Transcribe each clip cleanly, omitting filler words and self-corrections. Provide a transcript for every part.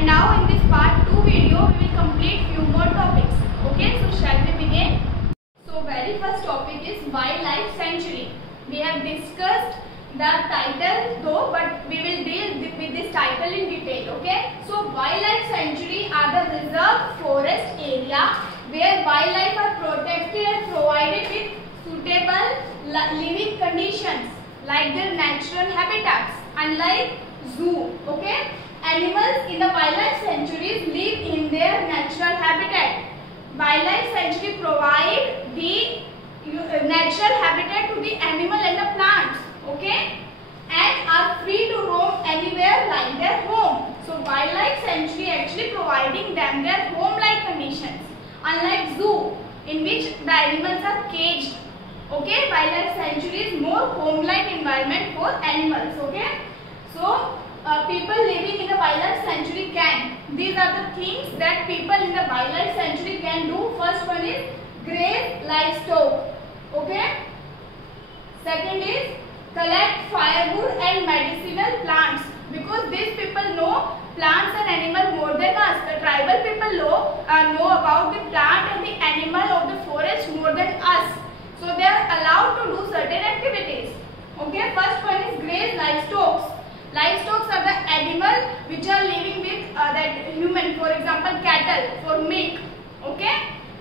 And now in this part 2 video we will complete few more topics. Okay, so shall we begin? So very first topic is wildlife sanctuary. We have discussed the title though, but we will deal with this title in detail. Okay, so wildlife sanctuary are the reserved forest area where wildlife are protected and provided with suitable living conditions like their natural habitats, unlike zoo. Okay, animals in the wildlife sanctuaries live in their natural habitat. Wildlife sanctuary provide the natural habitat to the animal and the plants. Okay, and are free to roam anywhere like their home. So wildlife sanctuary actually providing them their home-like conditions, unlike zoo in which the animals are caged. Okay, wildlife sanctuary is more home-like environment for animals. Okay, so people living in the wildlife sanctuary can. These are the things that people in the wildlife sanctuary can do. First one is graze livestock. Okay. Second is collect firewood and medicinal plants, because these people know plants and animals more than us. The tribal people know about the plant and the animal of the forest more than us. So they are allowed to do certain activities. Okay, first one is graze livestock. Livestock are the animals which are living with that human, for example cattle for milk. Okay,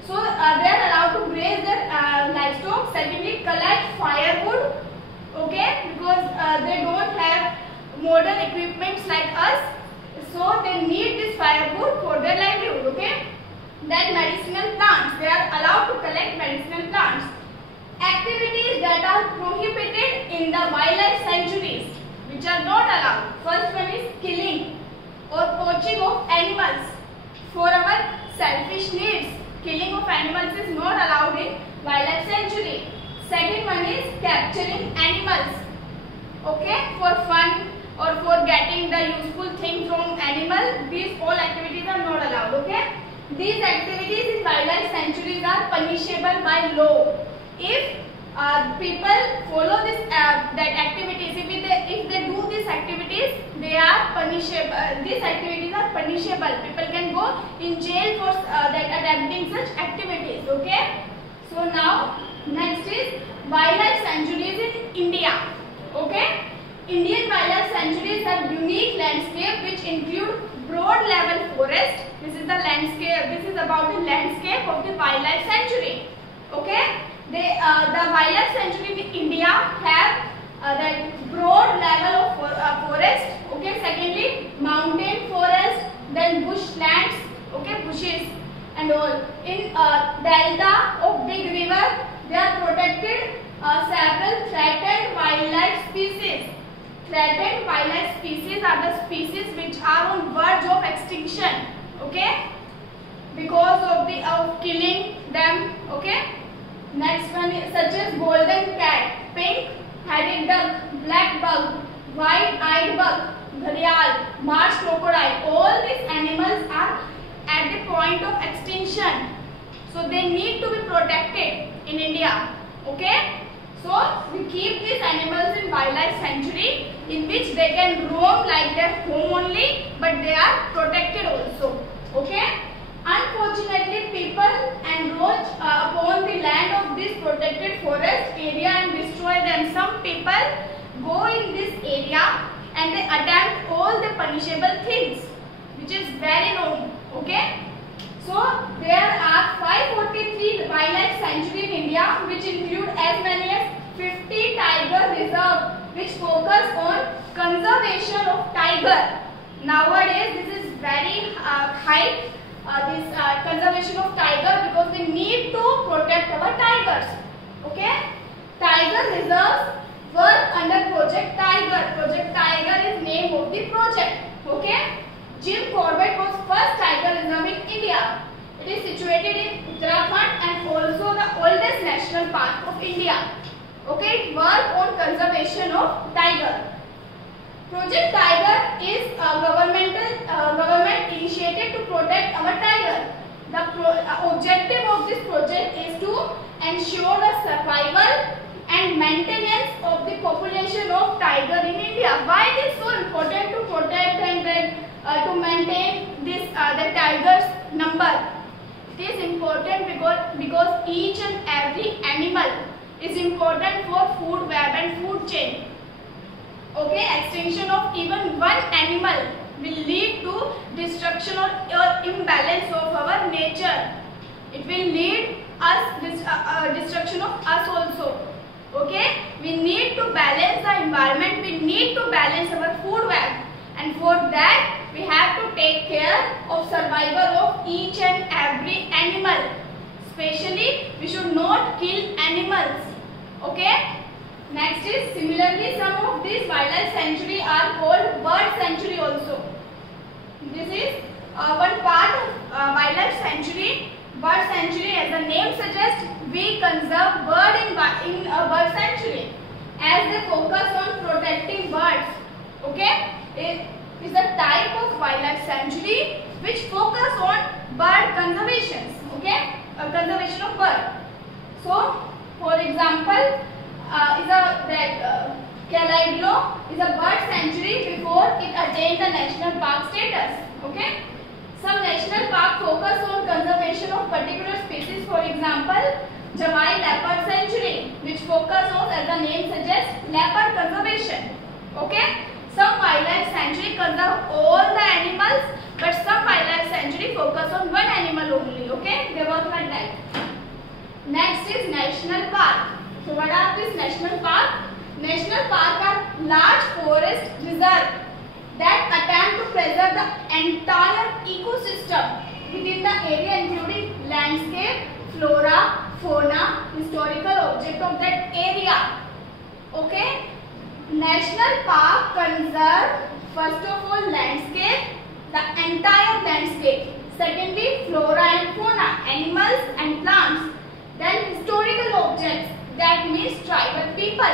so they are allowed to graze their livestock. Secondly, collect firewood. Okay, because they don't have modern equipments like us, so they need this firewood for their livelihood. Okay, then medicinal plants. They are allowed to collect medicinal plants. Activities that are prohibited in the wildlife sanctuaries, which are not allowed. First one is killing or poaching of animals for our selfish needs. Killing of animals is not allowed in wildlife sanctuary. Second one is capturing animals. Okay, for fun or for getting the useful thing from animal. These all activities are not allowed. Okay, these activities in wildlife sanctuaries are punishable by law. If people follow this that activities, if they do these activities, they are punishable. These activities are punishable. People can go in jail for that attempting such activities. Okay. So now next is wildlife sanctuaries in India. Okay. Indian wildlife sanctuaries have unique landscape which include broad level forest. This is the landscape. This is about the landscape of the wildlife sanctuary. Okay. The wildlife sanctuary in India have that broad level of forest. Okay. Secondly, mountain forest, then bushlands. Okay, bushes and all. In delta of big river, they are protected several threatened wildlife species. Threatened wildlife species are the species which are on verge of extinction. Okay, because of killing them. Okay. Next one is such as golden cat, pink-headed duck, black bug, white-eyed bug, gharial, marsh crocodile. All these animals are at the point of extinction, so they need to be protected in India. Okay, so we keep these animals in wildlife sanctuary in which they can roam like their home only, but they are protected also. Okay. Unfortunately, people encroach upon the land of this protected forest area and destroy them. Some people go in this area and they attempt all the punishable things, which is very wrong. Okay. So there are 543 wildlife sanctuaries in India, which include as many as 50 tiger reserves, which focus on conservation of tiger. Nowadays, this is very high. This conservation of tiger, because we need to protect our tigers. Okay, tiger reserves work under Project Tiger. Project Tiger is name of the project. Okay, Jim Corbett was first tiger reserve in India. It is situated in Uttarakhand and also the oldest national park of India. Okay, it works on conservation of tiger. Project Tiger is a government initiative to protect our tiger. The objective of this project is to ensure the survival and maintenance of the population of tiger in India. Why it is so important to protect and to maintain the tiger's number. It is important because each and every animal is important for food web and food chain. Okay, extinction of even one animal will lead to destruction or imbalance of our nature. It will lead us destruction of us also. Okay, we need to balance the environment. We need to balance our food web, and for that we have to take care of survival of each and every animal. Especially, we should not kill animals. Okay. Next is similarly some of these wildlife sanctuary are called bird sanctuary also. This is one part of wildlife sanctuary. Bird sanctuary, as the name suggests, we conserve bird in a bird sanctuary as they focus on protecting birds. Okay, it is a type of wildlife sanctuary which focus on bird conservation. Okay, conservation of bird. So, for example, Calligrove is a bird sanctuary before it attained the national park status. Okay. Some national park focus on conservation of particular species. For example, Jamai Leopard Sanctuary, which focus on, as the name suggests, leopard conservation. Okay. Some wildlife sanctuary conserve all the animals, but some wildlife sanctuary focus on one animal only. Okay. They work like that. Next is national park. So what are these national park? National park are large forest reserve that attempt to preserve the entire ecosystem within the area, including landscape, flora, fauna, historical object of that area. Okay. National park conserve first of all landscape, the entire landscape. Secondly, flora and fauna, animals and plants. Then historical objects, that means tribal people.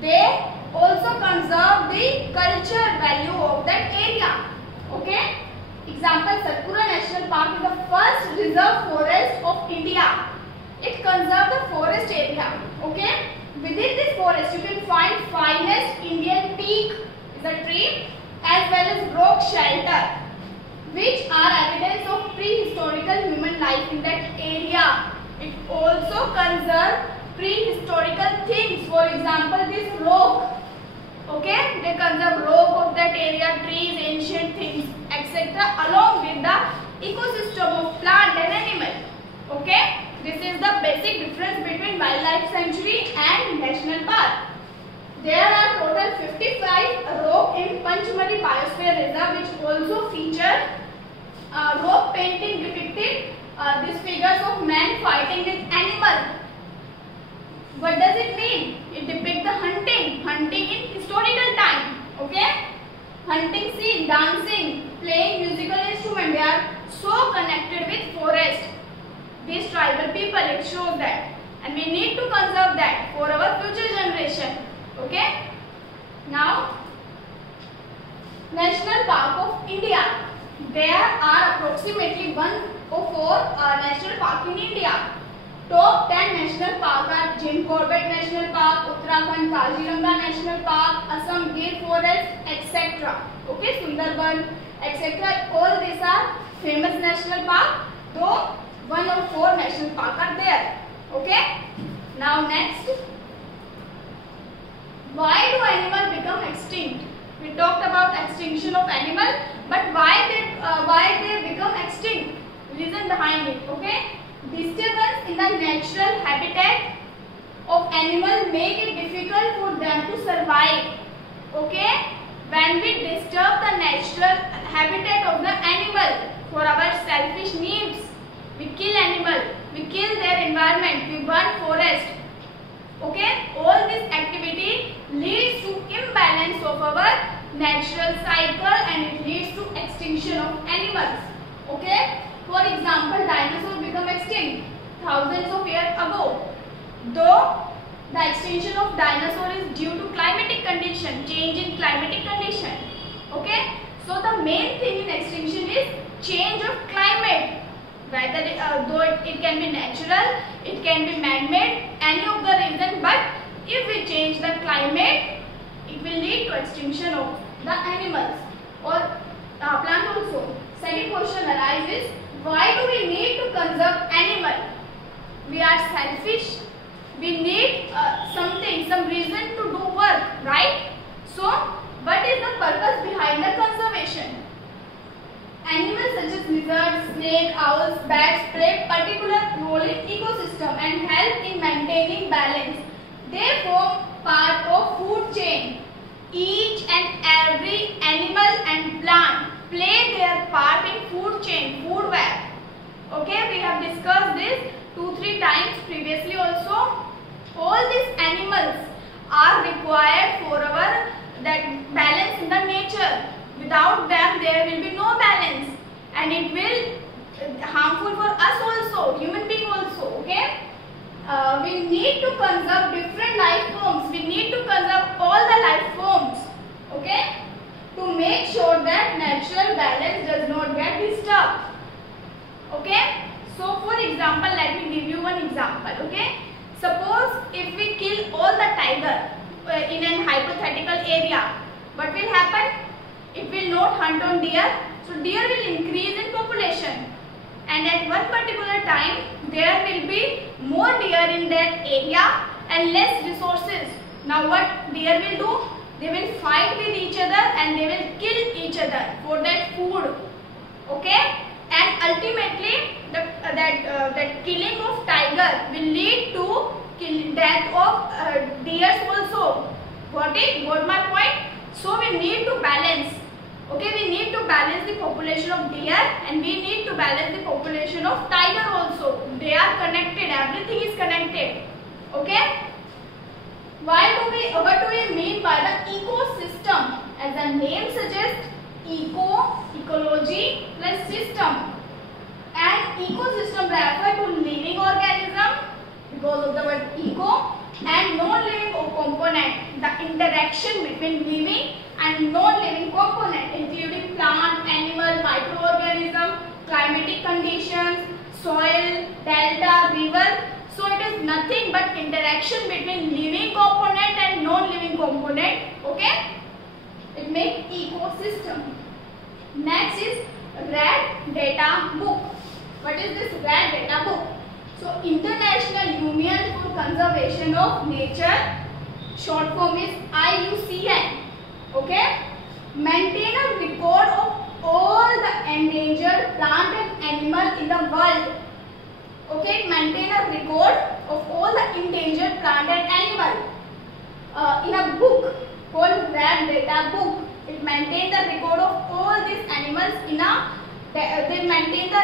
They also conserve the culture value of that area. Okay. Example, Satpura National Park is the first reserve forest of India. It conserves the forest area. Okay. Within this forest, you can find finest Indian teak is a tree, as well as rock shelter, which are evidence of prehistorical human life in that area. It also conserves prehistorical things. For example, this rock. Okay, they conserve rock of that area, trees, ancient things, etc. along with the ecosystem of plant and animal. Okay, this is the basic difference between wildlife sanctuary and national park. There are total 55 rock in Panchmari Biosphere Reserve, which also feature rock painting depicting these figures of men fighting with animals. What does it mean? It depicts the hunting in historical time. Okay, hunting scene, dancing, playing musical instrument. They are so connected with forest. These tribal people, it shows that, and we need to conserve that for our future generation. Okay. Now, National Park of India. There are approximately 104 national park in India. Top 10 national park are Jim Corbett National Park, Uttarakhand Kaziranga National Park, Assam Gir Forest, etc. Okay, Sundarban, etc. All these are famous national park. Though 104 national park are there. Okay. Now next, why do animals become extinct? We talked about extinction of animal, but why they become extinct? Reason behind it. Okay. Disturbance in the natural habitat of animal make it difficult for them to survive. Okay. When we disturb the natural habitat of the animal for our selfish needs, we kill animal, we kill their environment, we burn forest. Okay. All this activity leads to imbalance of our natural cycle, and it leads to extinction of animals. Okay. For example, dinosaurs become extinct thousands of years ago. Though the extinction of dinosaurs is due to climatic condition, change in climatic condition. Okay. So the main thing in extinction is change of climate. Whether though it can be natural, it can be man-made, any of the reason. But if we change the climate, it will lead to extinction of the animals or plant also. second question arises, why do we need to conserve animal? We are selfish. We need something, some reason to do work, right? So, what is the purpose behind the conservation? Animals such as lizards, snakes, owls, bats play particular role in ecosystem and help in maintaining balance. They form part of food chain. Each and every animal and plant play their part in food chain, food web. Okay, we have discussed this 2-3 times previously also. All these animals are required for our balance in the nature. Without them there will be no balance and it will harmful for us also, human being also. Okay, we need to conserve different life forms. We need to conserve all the life forms. Okay, to make sure that natural balance does not get disturbed. Okay, so for example, let me give you one example. Okay, suppose if we kill all the tiger in an hypothetical area, what will happen? It will not hunt on deer, so deer will increase in population, and at one particular time there will be more deer in that area and less resources. Now what deer will do? They will fight with each other and they will kill each other for that food. Okay, and ultimately that killing of tiger will lead to death of deers also. Got it? Got my point? So we need to balance. Okay, we need to balance the population of deer and we need to balance the population of tiger also. They are connected. Everything is connected. Okay. What do we mean by the ecosystem? As the name suggests, ecology plus system. And ecosystem refers to living organism because of the word eco, and non-living component, the interaction between living and non-living component including plant, animal, microorganism, climatic conditions, soil, delta, river. So it is nothing but interaction between living component and non-living component. Okay, it makes ecosystem. Next is Red Data Book. What is this Red Data Book? So International Union for Conservation of Nature, short form is IUCN. Okay, maintain a record of all the endangered plant and animal in the world. Okay, maintain a record of all the endangered plant and animal in a book called Red Data Book. It maintains the record of all these animals in a. They maintain the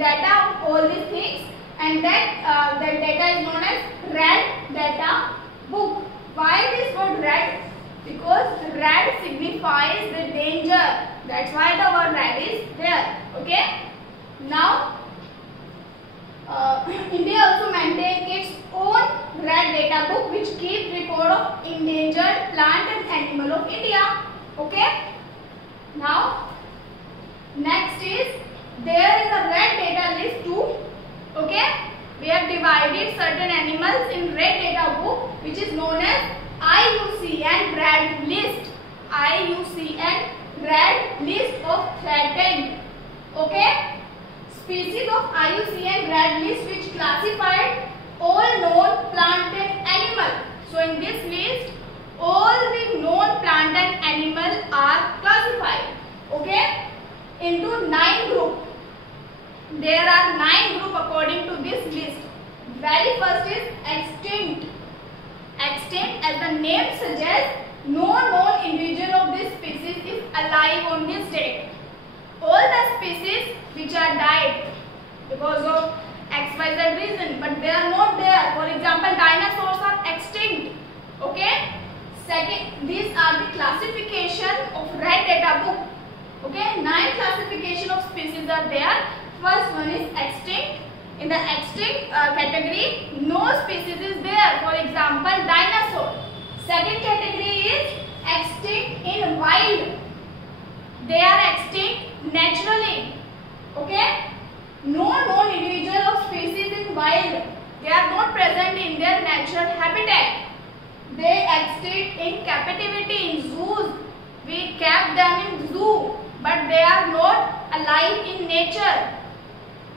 data of all these things, and that data is known as Red Data Book. Why this word red? Because red signifies the danger. That's why the word red is there. Okay. Now, India also maintains its own Red Data Book, which keeps record of endangered plant and animal of India. Okay. Now, next is there is a red data list too. Okay, we have divided certain animals in Red Data Book, which is known as IUCN Red List. IUCN Red List of threatened. Okay, species of IUCN Red List which classified all known plant and animal. So in this list, all the known plant and animal are classified. Okay, into 9 groups. There are 9 groups according to this list. Very first is extinct. Extinct, as the name suggests, no known individual of this species is alive on this date. All the species which are died because of XYZ reason, but they are not there. For example, dinosaurs are extinct. Okay. Second, these are the classification of Red Data Book. Okay, 9 classification of species are there. First one is extinct. In the extinct category, no species is there. For example, dinosaur. Second category is extinct in wild. They are extinct naturally. Okay, no known individual of species in wild. They are not present in their natural habitat. They exist in captivity in zoos. We kept them in zoo, but they are not alive in nature,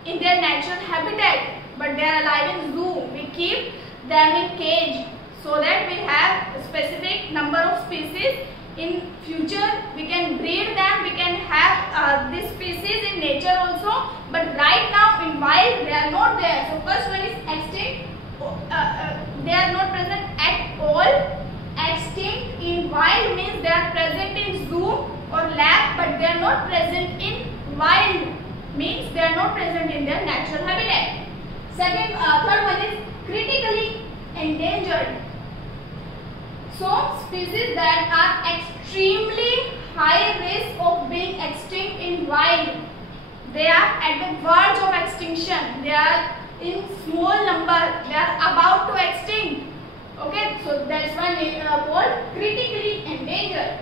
in their natural habitat, but they are alive in zoo. We keep them in cage so that we have a specific number of species. In future we can breed them, we can have this species in nature also, but right now in wild they are not there. So first one is extinct. They are not present at all. Extinct in wild means they are present in zoo or lab, but they are not present in wild, means they are not present in their natural habitat. Third one is critically endangered. So species that are extremely high risk of being extinct in wild, they are at the verge of extinction. They are in small number. They are about to extinct. Okay, so that's one called critically endangered.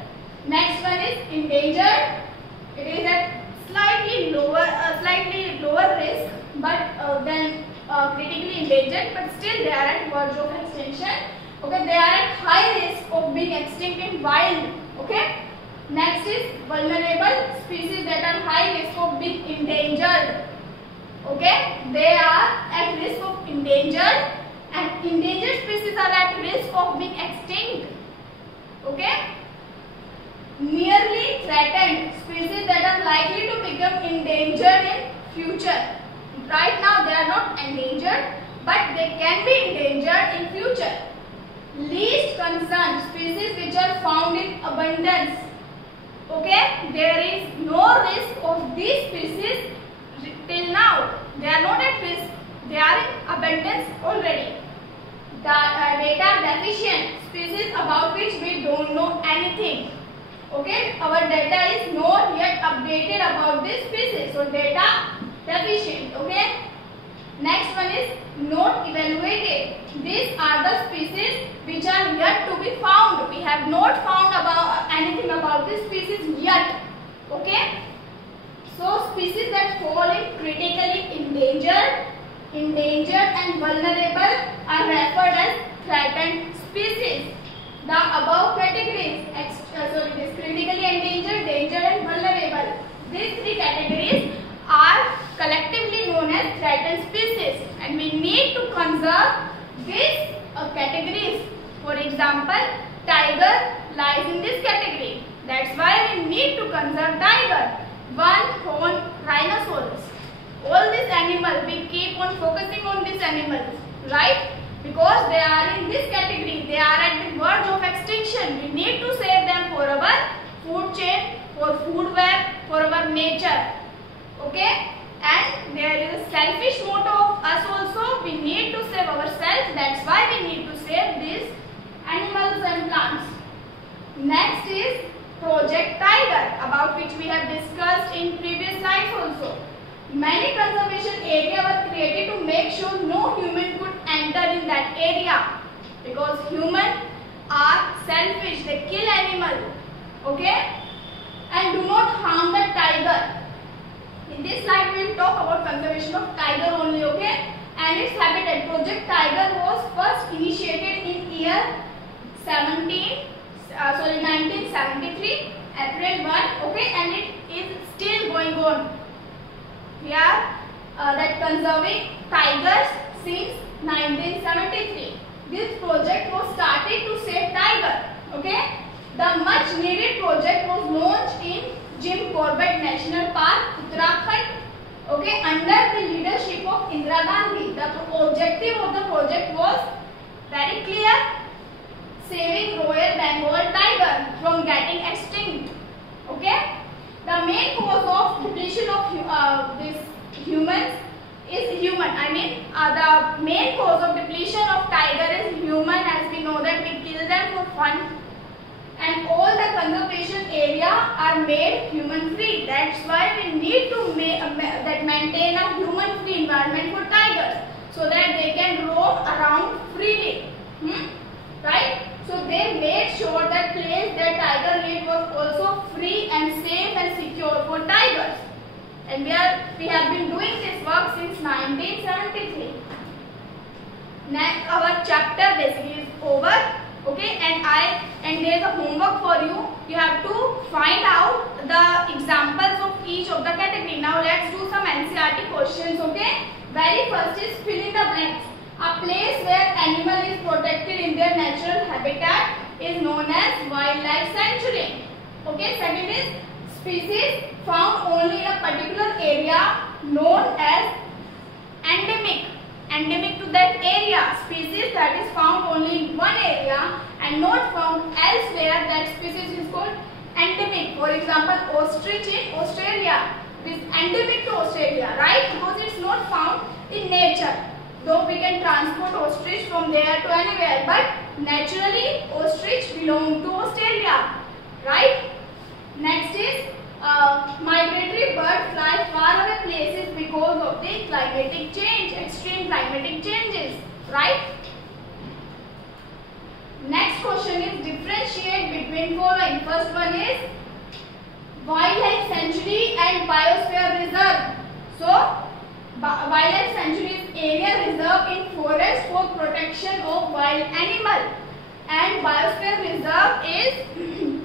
Next one is endangered. It is at slightly lower risk, but than critically endangered, but still they are at verge of extinction. Okay, they are at high risk of being extinct in wild. Okay. Next is vulnerable, species that are high risk of being endangered. Okay, they are at risk of endangered, and endangered species are at risk of being extinct. Okay. Nearly threatened, species that are likely to become endangered in future. Right now they are not endangered, but they can be endangered in future. Least concern, species which are found in abundance. Okay, there is no risk of these species till now. They are not at risk. They are in abundance already. Data deficient, species about which we don't know anything. Okay, our data is not yet updated about this species. So data deficient. Okay. Next one is not evaluated. These are the species which are yet to be found. We have not found anything about this species yet. Okay. So species that fall in critically endangered, and vulnerable are referred as threatened species. The above categories, this critically endangered, endangered and vulnerable, these three categories are collectively known as threatened species, and we need to conserve these categories. For example, tiger lies in this category. That's why we need to conserve tiger. One-horned rhinoceros. All these animals, we keep on focusing on these animals, right? Because they are in this category. They are at the verge of extinction. We need to save them for our food chain, for food web, for our nature. Okay? And there is a selfish motto of us also. We need to save ourselves. That's why we need to save these animals and plants. Next is Project Tiger, about which we have discussed in previous slides also. Many conservation areas were created to make sure no human could enter in that area, because humans are selfish. They kill animals. Okay? And do not harm the tiger. In this slide we will talk about conservation of tiger only, okay? And its habitat. Project Tiger was first initiated in year 1973, April 1, okay? And it is still going on. We are conserving tigers since 1973. This project was started to save tiger, okay? The much needed project was launched in Jim Corbett National Park, Uttarakhand, okay, under the leadership of Indira Gandhi. The objective of the project was very clear: saving Royal Bengal tiger from getting extinct. Okay, the main cause of depletion of this humans is human. The main cause of depletion of tiger is human, as we know that we kill them for fun. And all the conservation area are made human free. That's why we need to maintain a human free environment for tigers, so that they can roam around freely. Right? So they made sure that place that tiger lived was also free and safe and secure for tigers. And we have been doing this work since 1973. Next, our chapter basically is over. Okay, and there is a homework for you. You have to find out the examples of each each of the category. Now let's do some NCERT questions. Okay. Very first is fill in the blanks. A place where animal is protected in their natural habitat is known as wildlife sanctuary. Okay. Second is species found only in a particular area known as endemic. Endemic to that area. Species that is found only in one area and not found elsewhere, that species is called endemic. For example, ostrich in Australia. It is endemic to Australia, right? Because it is not found in nature. Though we can transport ostrich from there to anywhere, but naturally ostrich belong to Australia, right? Next is migratory birds fly far away places because of the climatic change, extreme climatic changes, right? Next question is differentiate between following. First one is wildlife sanctuary and biosphere reserve. So wildlife sanctuary is area reserved in forest for protection of wild animal, and biosphere reserve is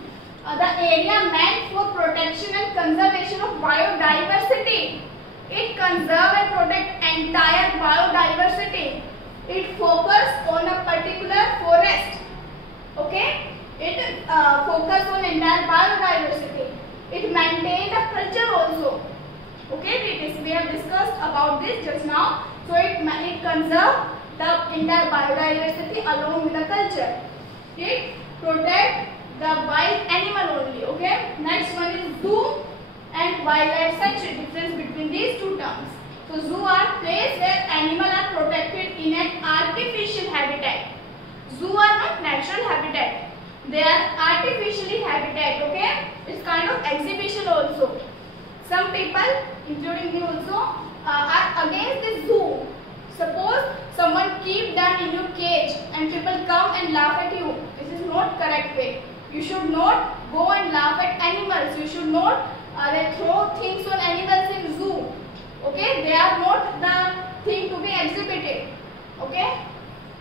the area meant for protection and conservation of biodiversity. It conserves and protects entire biodiversity. It focuses on a particular forest. Okay? It focuses on entire biodiversity. It maintains the culture also. Okay? We have discussed about this just now. So it conserves the entire biodiversity along with the culture. It protects the wild animal only. Okay. Next one is zoo and wildlife sanctuary. Difference between these two terms. So zoo are place where animals are protected in an artificial habitat. Zoo are not natural habitat. They are artificially habitat. Okay. It's kind of exhibition also. Some people, including me also, are against the zoo. Suppose someone keep them in your cage and people come and laugh at you. This is not correct way. You should not go and laugh at animals. You should not throw things on animals in zoo. Okay, they are not the thing to be exhibited. Okay.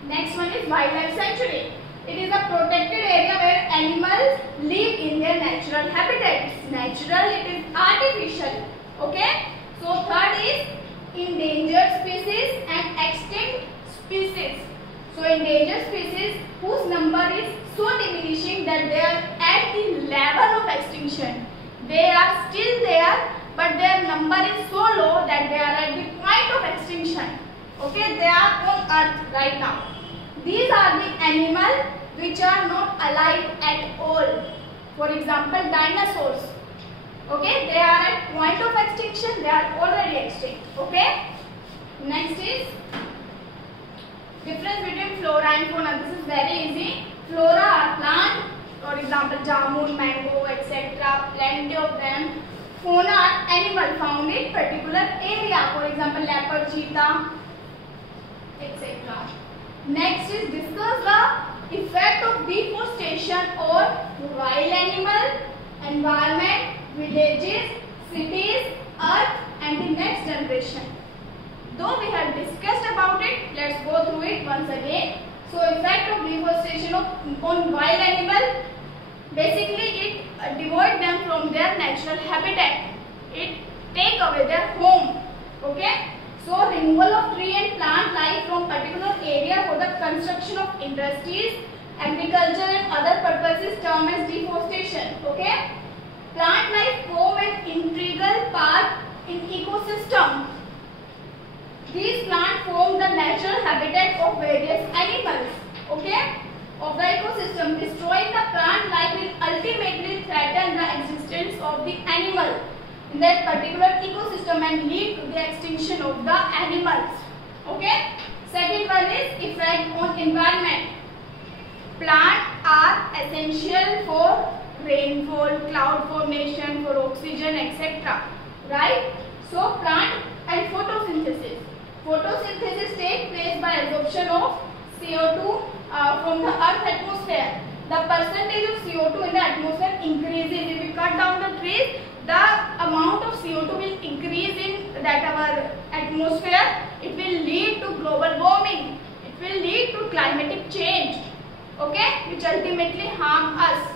Next one is wildlife sanctuary. It is a protected area where animals live in their natural habitat. It's natural. It is artificial. Okay. So third is endangered species and extinct species. So endangered species whose number is so diminishing that they are at the level of extinction. They are still there, but their number is so low that they are at the point of extinction. Okay, they are on earth right now. These are the animals which are not alive at all. For example, dinosaurs. Okay, they are at point of extinction. They are already extinct. Okay. Next is difference between flora and fauna. This is very easy. Flora are plants, for example, jamun, mango, etc. Plenty of them. Fauna are animal found in particular area. For example, leopard, cheetah, etc. Next is discuss the effect of deforestation on wild animal, environment, villages, cities, earth, and the next generation. Though we have discussed about it, let's go through it once again. So effect of deforestation on wild animal, basically it devoid them from their natural habitat. It take away their home. Okay. So removal of tree and plant life from particular area for the construction of industries, agriculture and other purposes termed as deforestation. Okay. Plant life form an integral part in ecosystem. These plants form the natural habitat of various animals, okay, of the ecosystem. Destroying the plant life will ultimately threaten the existence of the animal in that particular ecosystem and lead to the extinction of the animals. Okay. Second one is effect on environment. Plants are essential for rainfall, cloud formation, for oxygen, etc. Right? So plant and photosynthesis. Photosynthesis takes place by absorption of CO2 from the Earth's atmosphere. The percentage of CO2 in the atmosphere increases. If we cut down the trees, the amount of CO2 will increase in that our atmosphere. It will lead to global warming. It will lead to climatic change. Okay, which ultimately harm us.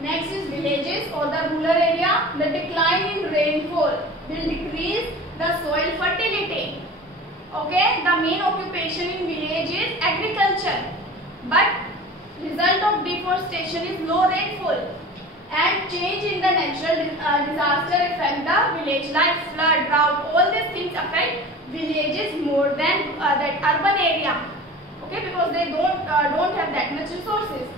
Next is villages or the rural area. The decline in rainfall will decrease the soil fertility. Okay, the main occupation in village is agriculture, but result of deforestation is low rainfall, and change in the natural disaster affect the village like flood, drought. All these things affect villages more than that urban area. Okay, because they don't have that much resources.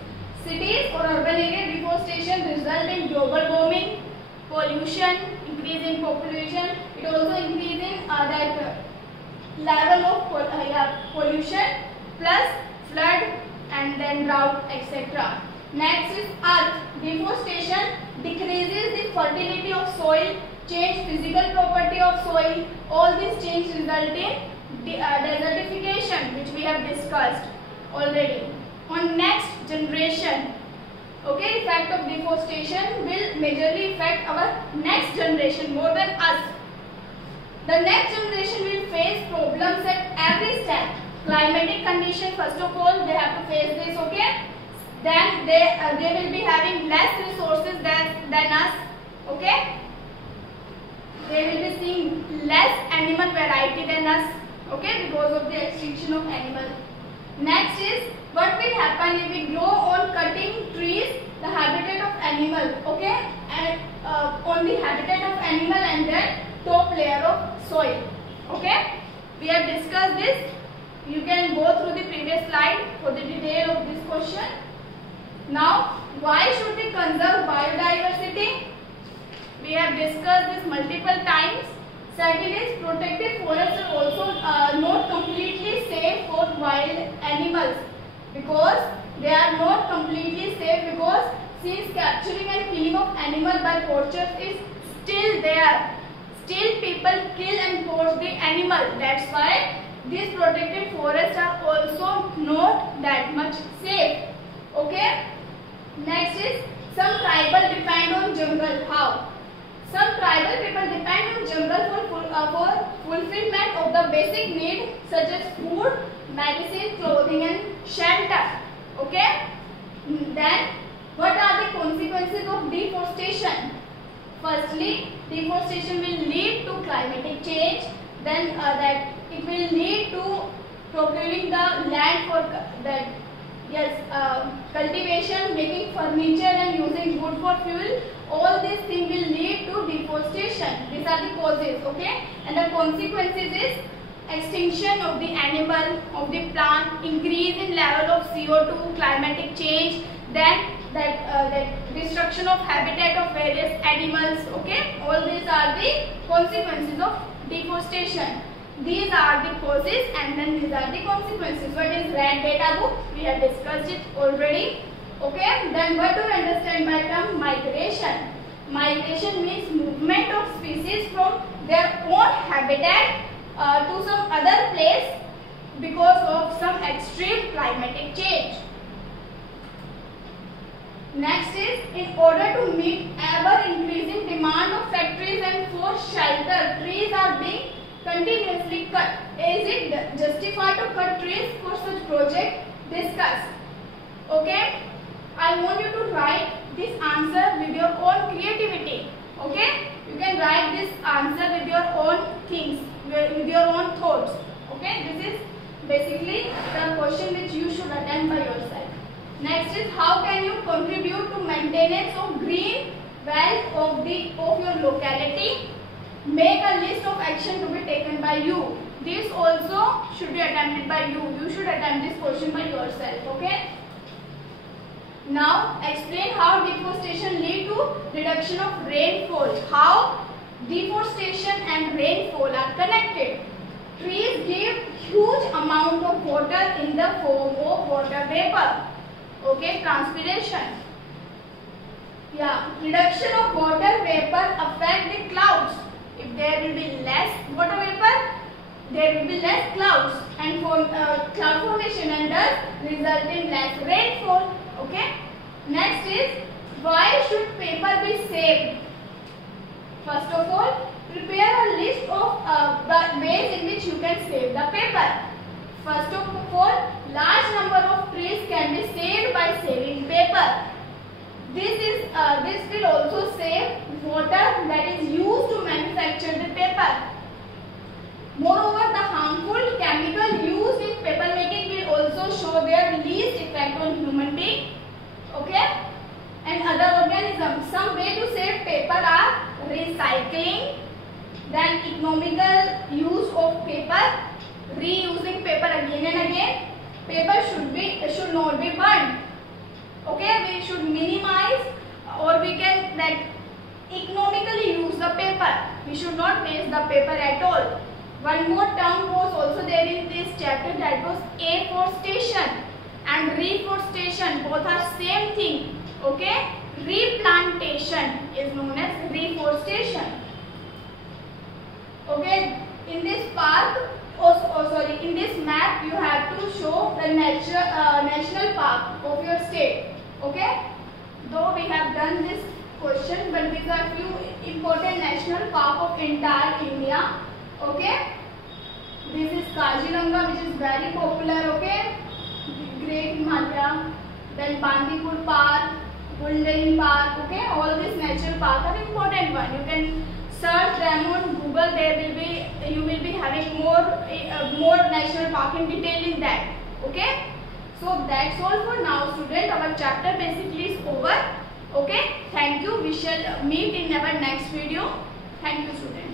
Cities or urban area deforestation result in global warming, pollution, increase in population. It also increase in that level of pollution plus flood and then drought, etc. Next is earth. Deforestation decreases the fertility of soil, change physical property of soil. All these change result in desertification, which we have discussed already. On next generation, okay, effect of deforestation will majorly affect our next generation more than us. The next generation will face problems at every step. Climatic condition, first of all, they have to face this. Okay, then they will be having less resources than us. Okay, they will be seeing less animal variety than us. Okay, because of the extinction of animals. Next is what will happen if we go on cutting trees, the habitat of animal. Okay, and on the habitat of animal and then top layer of soil. Okay, we have discussed this. You can go through the previous slide for the detail of this question. Now, why should we conserve biodiversity? We have discussed this multiple times. Second is protected forests are also not completely safe for wild animals, because they are not completely safe, because since capturing and killing of animal by poachers is still there. Still people kill and poach the animal. That's why these protected forests are also not that much safe. Okay. Next is some tribal depend on jungle. How? Some tribal people depend on jungle for fulfillment of the basic needs such as food, medicine, clothing and shelter. Okay. Then what are the consequences of deforestation? Firstly, deforestation will lead to climatic change. Then that it will lead to procuring the land for that cultivation, making furniture and using wood for fuel. All these things will lead to deforestation. These are the causes. Okay, and the consequences is extinction of the animal, of the plant, increase in level of CO2, climatic change, then that destruction of habitat of various animals. Okay, all these are the consequences of deforestation. These are the causes and then these are the consequences. What is red data book? We have discussed it already. Okay, then what do we understand by term migration? Migration means movement of species from their own habitat to some other place because of some extreme climatic change. Next is, in order to meet ever increasing demand of factories and for shelter, trees are being continuously cut. Is it justified to cut trees for such project? Discuss. Okay, I want you to write this answer with your own creativity. Okay, you can write this answer with your own things, with your own thoughts. Okay, this is basically the question which you should attempt by yourself. Next is, how can you contribute to maintenance of green wealth of your locality? Make a list of action to be taken by you. This also should be attempted by you. You should attempt this question by yourself. Okay. Now explain how deforestation lead to reduction of rainfall. How deforestation and rainfall are connected. Trees give huge amount of water in the form of water vapor. Okay, transpiration. Yeah, reduction of water vapor affect the clouds. If there will be less water vapor, there will be less clouds, and cloud formation and thus result in less rainfall. Okay. Next is, why should paper be saved? First of all, prepare a list of the ways in which you can save the paper. First of all, large number of trees can be saved by saving paper. This will also save water that is used to manufacture the paper. Moreover, the harmful chemical used in paper making will also show their least effect on human being, okay, and other organisms. Some way to save paper are recycling, then economical use of paper, reusing paper again and again. Paper should not be burned. Okay, we should minimize, or we can economically use the paper. We should not waste the paper at all. One more term was also there in this chapter, that was afforestation and reforestation. Both are same thing. Okay, replantation is known as reforestation. Okay, in this park, in this map you have to show the national park of your state. Okay, though we have done this question, but these are few important national park of entire India. Okay, this is Kaziranga, which is very popular. Okay, Great Himalaya, then Bandipur Park, Bundelkhand Park. Okay, all these natural parks are important one. You can search them on Google. You will be having more national park in detail in that. Okay, so that's all for now, student. Our chapter basically is over. Okay, thank you. We shall meet in our next video. Thank you, student.